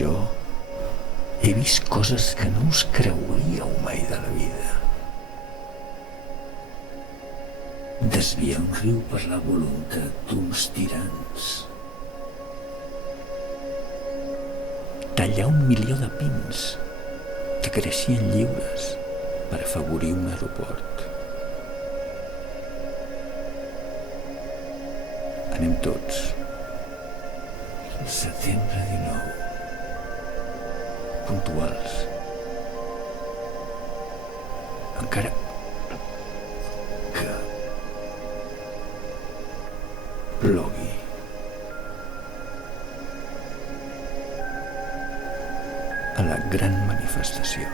Jo he vist coses que no us creuríeu mai de la vida. Desviar un riu per la voluntat d'uns tirans. Tallar 1.000.000 de pins que creixien lliures per afavorir un aeroport. Anem tots. Setembre 19. Puntuals. Encara que plogui. A la gran manifestació.